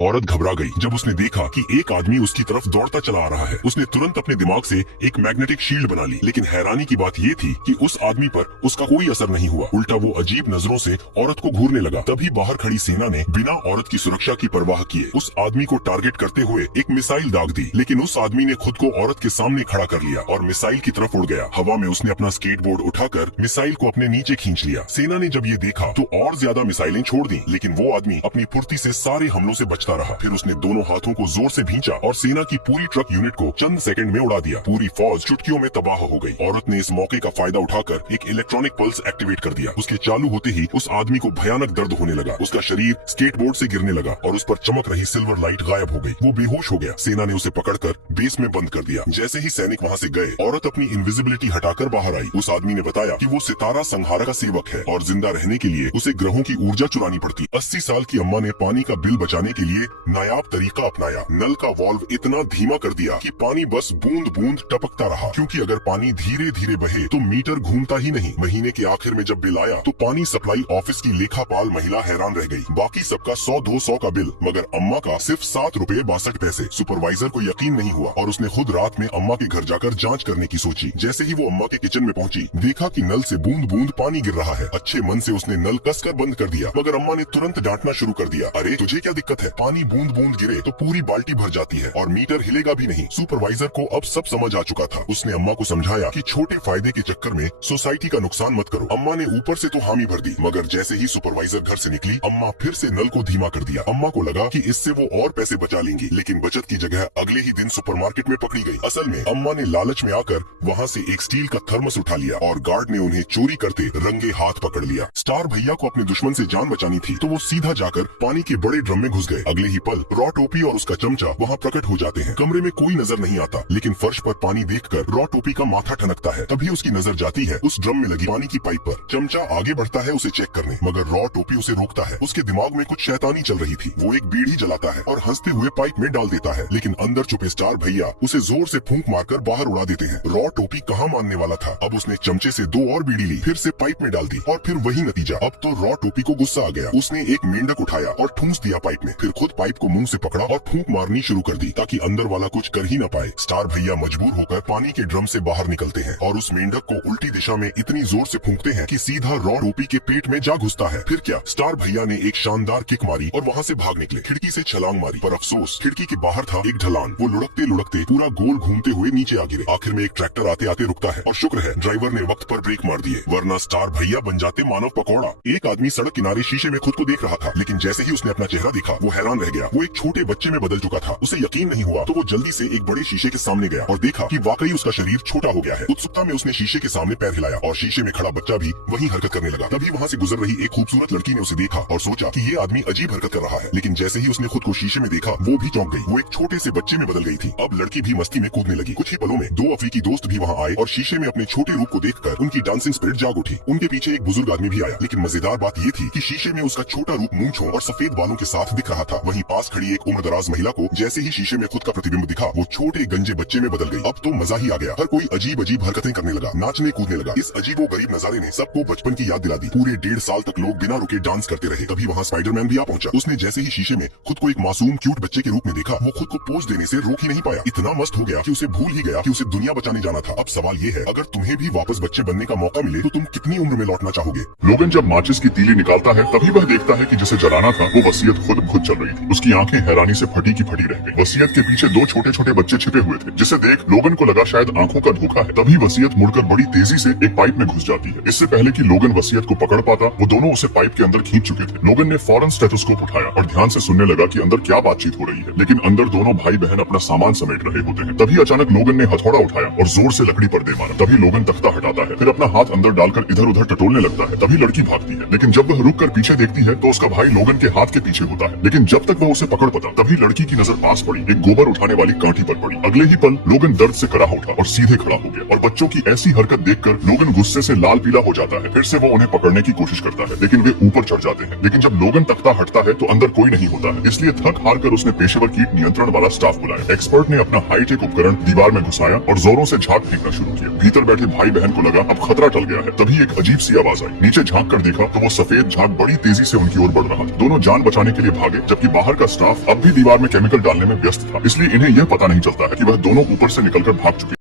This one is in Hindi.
औरत घबरा गई जब उसने देखा कि एक आदमी उसकी तरफ दौड़ता चला आ रहा है। उसने तुरंत अपने दिमाग से एक मैग्नेटिक शील्ड बना ली, लेकिन हैरानी की बात ये थी कि उस आदमी पर उसका कोई असर नहीं हुआ। उल्टा वो अजीब नजरों से औरत को घूरने लगा। तभी बाहर खड़ी सेना ने बिना औरत की सुरक्षा की परवाह किए उस आदमी को टारगेट करते हुए एक मिसाइल दाग दी, लेकिन उस आदमी ने खुद को औरत के सामने खड़ा कर लिया और मिसाइल की तरफ उड़ गया। हवा में उसने अपना स्केटबोर्ड उठाकर मिसाइल को अपने नीचे खींच लिया। सेना ने जब ये देखा तो और ज्यादा मिसाइलें छोड़ दी, लेकिन वो आदमी अपनी फुर्ती से सारे हमलों से बचता रहा। फिर उसने दोनों हाथों को जोर से भींचा और सेना की पूरी ट्रक यूनिट को चंद सेकंड में उड़ा दिया। पूरी फौज चुटकियों में तबाह हो गई। औरत ने इस मौके का फायदा उठाकर एक इलेक्ट्रॉनिक पल्स एक्टिवेट कर दिया। उसके चालू होते ही उस आदमी को भयानक दर्द होने लगा। उसका शरीर स्केटबोर्ड से गिरने लगा और उस पर चमक रही सिल्वर लाइट गायब हो गई। वो बेहोश हो गया। सेना ने उसे पकड़कर बेस में बंद कर दिया। जैसे ही सैनिक वहाँ से गए, औरत अपनी इनविजिबिलिटी हटाकर बाहर आई। उस आदमी ने बताया कि वो सितारा संहारक का सेवक है और जिंदा रहने के लिए उसे ग्रहों की ऊर्जा चुरानी पड़ती। 80 साल की अम्मा ने पानी का बिल बचाने के लिए नायाब तरीका अपनाया। नल का वाल्व इतना धीमा कर दिया कि पानी बस बूंद बूंद टपकता रहा, क्योंकि अगर पानी धीरे धीरे बहे तो मीटर घूमता ही नहीं। महीने के आखिर में जब बिल आया तो पानी सप्लाई ऑफिस की लेखापाल महिला हैरान रह गई। बाकी सबका 100-200 का बिल, मगर अम्मा का सिर्फ 7 रुपए 62 पैसे। सुपरवाइजर को यकीन नहीं हुआ और उसने खुद रात में अम्मा के घर जाकर जांच करने की सोची। जैसे ही वो अम्मा के किचन में पहुंची, देखा कि नल से बूंद बूंद पानी गिर रहा है। अच्छे मन से उसने नल कसकर बंद कर दिया, मगर अम्मा ने तुरंत डांटना शुरू कर दिया। अरे तुझे क्या दिक्कत है? पानी बूंद बूंद गिरे तो पूरी बाल्टी भर जाती है और मीटर हिलेगा भी नहीं। सुपरवाइजर को अब सब समझ आ चुका था। उसने अम्मा को समझाया कि छोटे फायदे के चक्कर में सोसाइटी का नुकसान मत करो। अम्मा ने ऊपर से तो हामी भर दी, मगर जैसे ही सुपरवाइजर घर से निकली, अम्मा फिर से नल को धीमा कर दिया। अम्मा को लगा कि इससे वो और पैसे बचा लेंगी, लेकिन बचत की जगह अगले ही दिन सुपरमार्केट में पकड़ी गई। असल में अम्मा ने लालच में आकर वहाँ से एक स्टील का थर्मस उठा लिया और गार्ड ने उन्हें चोरी करते रंगे हाथ पकड़ लिया। स्टार भैया को अपने दुश्मन से जान बचानी थी, तो वो सीधा जाकर पानी के बड़े ड्रम में घुस गए। अगले ही पल रॉ टोपी और उसका चमचा वहाँ प्रकट हो जाते हैं। कमरे में कोई नजर नहीं आता, लेकिन फर्श पर पानी देखकर रॉ टोपी का माथा ठनकता है। तभी उसकी नजर जाती है उस ड्रम में लगी पानी की पाइप पर। चमचा आगे बढ़ता है उसे चेक करने, मगर रॉ टोपी उसे रोकता है। उसके दिमाग में कुछ शैतानी चल रही थी। वो एक बीड़ी जलाता है और हंसते हुए पाइप में डाल देता है, लेकिन अंदर छुपे स्टार भैया उसे जोर से फूंक मारकर बाहर उड़ा देते हैं। रॉ टोपी कहाँ मानने वाला था। अब उसने चमचे से 2 और बीड़ी ली, फिर से पाइप में डाल दी और फिर वही नतीजा। अब तो रॉ टोपी को गुस्सा आ गया। उसने एक मेंढक उठाया और ठूंस दिया पाइप में, फिर खुद पाइप को मुंह से पकड़ा और फूंक मारनी शुरू कर दी ताकि अंदर वाला कुछ कर ही न पाए। स्टार भैया मजबूर होकर पानी के ड्रम से बाहर निकलते हैं और उस मेंढक को उल्टी दिशा में इतनी जोर से फूंकते हैं कि सीधा रॉ टोपी के पेट में जा घुसता है। फिर क्या, स्टार भैया ने एक शानदार किक मारी और वहाँ से भाग निकले। खिड़की से छलांग मारी, पर अफसोस खिड़की के बाहर था एक ढलान। वो लुढ़कते लुढ़कते पूरा गोल घूमते हुए नीचे आ गिरे। आखिर में एक ट्रैक्टर आते आते रुकता है और शुक्र है ड्राइवर ने वक्त पर ब्रेक मार दिए, वरना स्टार भैया बन जाते मानव पकौड़ा। एक आदमी सड़क किनारे शीशे में खुद को देख रहा था, लेकिन जैसे ही उसने अपना चेहरा देखा वो हैरान रह गया। वो एक छोटे बच्चे में बदल चुका था। उसे यकीन नहीं हुआ तो वो जल्दी से एक बड़े शीशे के सामने गया और देखा कि वाकई उसका शरीर छोटा हो गया है। उत्सुकता में उसने शीशे के सामने पैर हिलाया और शीशे में खड़ा बच्चा भी वही हरकत करने लगा। तभी वहाँ से गुजर रही एक खूबसूरत लड़की ने उसे देखा और सोचा कि ये आदमी अजीब हरकत कर रहा है, लेकिन जैसे ही उसने खुद को शीशे में देखा वो भी चौंक गई। वो एक छोटे से बच्चे में बदल गई थी। अब लड़की भी मस्ती में कूदने लगी। कुछ ही पलों में 2 अफ्रीकी दोस्त भी वहाँ आए और शीशे में अपने छोटे रूप को देखकर उनकी डांसिंग स्पिरिट जाग उठी। उनके पीछे एक बुजुर्ग आदमी भी आया, लेकिन मजेदार बात ये थी कि शीशे में उसका छोटा रूप मूंछों और सफेद बालों के साथ दिख रहा था। वहीं पास खड़ी एक उम्रदराज महिला को जैसे ही शीशे में खुद का प्रतिबिंब दिखा वो छोटे गंजे बच्चे में बदल गई। अब तो मजा ही आ गया। हर कोई अजीब अजीब हरकतें करने लगा, नाचने कूदने लगा। इस अजीबो गरीब नजारे ने सबको बचपन की याद दिला दी। पूरे 1.5 साल तक लोग बिना रुके डांस करते रहे। तभी वहाँ स्पाइडरमैन भी आ पहुंचा। उसने जैसे ही शीशे में खुद को एक मासूम क्यूट बच्चे के रूप में देखा, वो खुद को पोज देने से रोक ही नहीं पाया। इतना मस्त हो गया कि उसे भूल ही गया कि उसे दुनिया बचाने जाना था। अब सवाल ये है, अगर तुम्हें भी वापस बच्चे बनने का मौका मिले तो तुम कितनी उम्र में लौटना चाहोगे? लोगन जब माचिस की तीली निकालता है तभी वह देखता है कि जिसे जलाना था वो वसीयत खुद चल रही थी। उसकी आंखें हैरानी से फटी की फटी रह गई। वसीयत के पीछे 2 छोटे छोटे बच्चे छिपे हुए थे, जिसे देख लोगन को लगा शायद आंखों का धोखा है। तभी वसीयत मुड़कर बड़ी तेजी से एक पाइप में घुस जाती है। इससे पहले कि लोगन वसीयत को पकड़ पाता, वो दोनों उसे पाइप के अंदर खींच चुके थे। लोगन ने फौरन स्टेथोस्कोप उठाया और ध्यान से सुनने लगा कि अंदर क्या बातचीत हो रही है, लेकिन अंदर दोनों भाई बहन अपना सामान समेट रहे होते हैं। तभी अचानक लोगन ने हथौड़ा उठाया और जोर से लकड़ी पर दे मारा। तभी लोगन तख्ता हटाता है, फिर अपना हाथ अंदर डालकर इधर उधर टटोलने लगता है। तभी लड़की भागती है, लेकिन जब वह रुक कर पीछे देखती है तो उसका भाई लोगन के हाथ के पीछे होता है। लेकिन जब तक वह उसे पकड़ पाता, तभी लड़की की नजर पास पड़ी, एक गोबर उठाने वाली कांटी पर पड़ी। अगले ही पल लोगन दर्द से कराह उठा और सीधे खड़ा हो गया और बच्चों की ऐसी हरकत देखकर लोगन गुस्से से लाल पीला हो जाता है। फिर से वो उन्हें पकड़ने की कोशिश करता है, लेकिन वे ऊपर चढ़ जाते हैं। लेकिन जब लोगन तख्ता हटता है तो अंदर कोई नहीं होता है, इसलिए थक हार कर उसने पेशेवर कीट नियंत्रण वाला स्टाफ बुलाया। एक्सपर्ट ने अपना हाईटेक उपकरण दीवार में घुसाया और जोरों से झाग फेंकना शुरू किया। भीतर बैठे भाई बहन को लगा अब खतरा टल गया है। तभी एक अजीब सी आवाज आई। नीचे झांक कर देखा तो वो सफेद झाग बड़ी तेजी से उनकी ओर बढ़ रहा था। दोनों जान बचाने के लिए भागे, जबकि जबकि बाहर का स्टाफ अब भी दीवार में केमिकल डालने में व्यस्त था, इसलिए इन्हें यह पता नहीं चलता है कि वह दोनों ऊपर से निकलकर भाग चुके